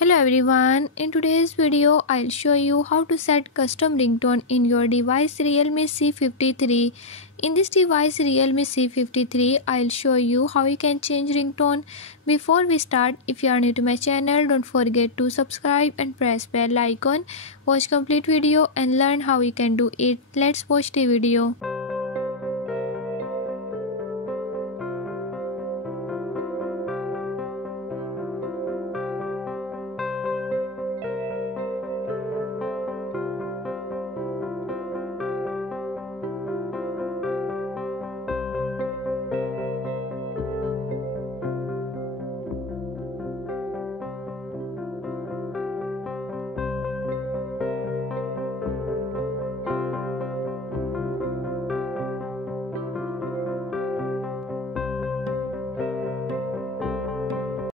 Hello everyone, in today's video I'll show you how to set custom ringtone in your device Realme C53. In this device Realme C53, I'll show you how you can change ringtone. Before we start, if you are new to my channel, don't forget to subscribe and press bell icon. Watch complete video and learn how you can do it. Let's watch the video.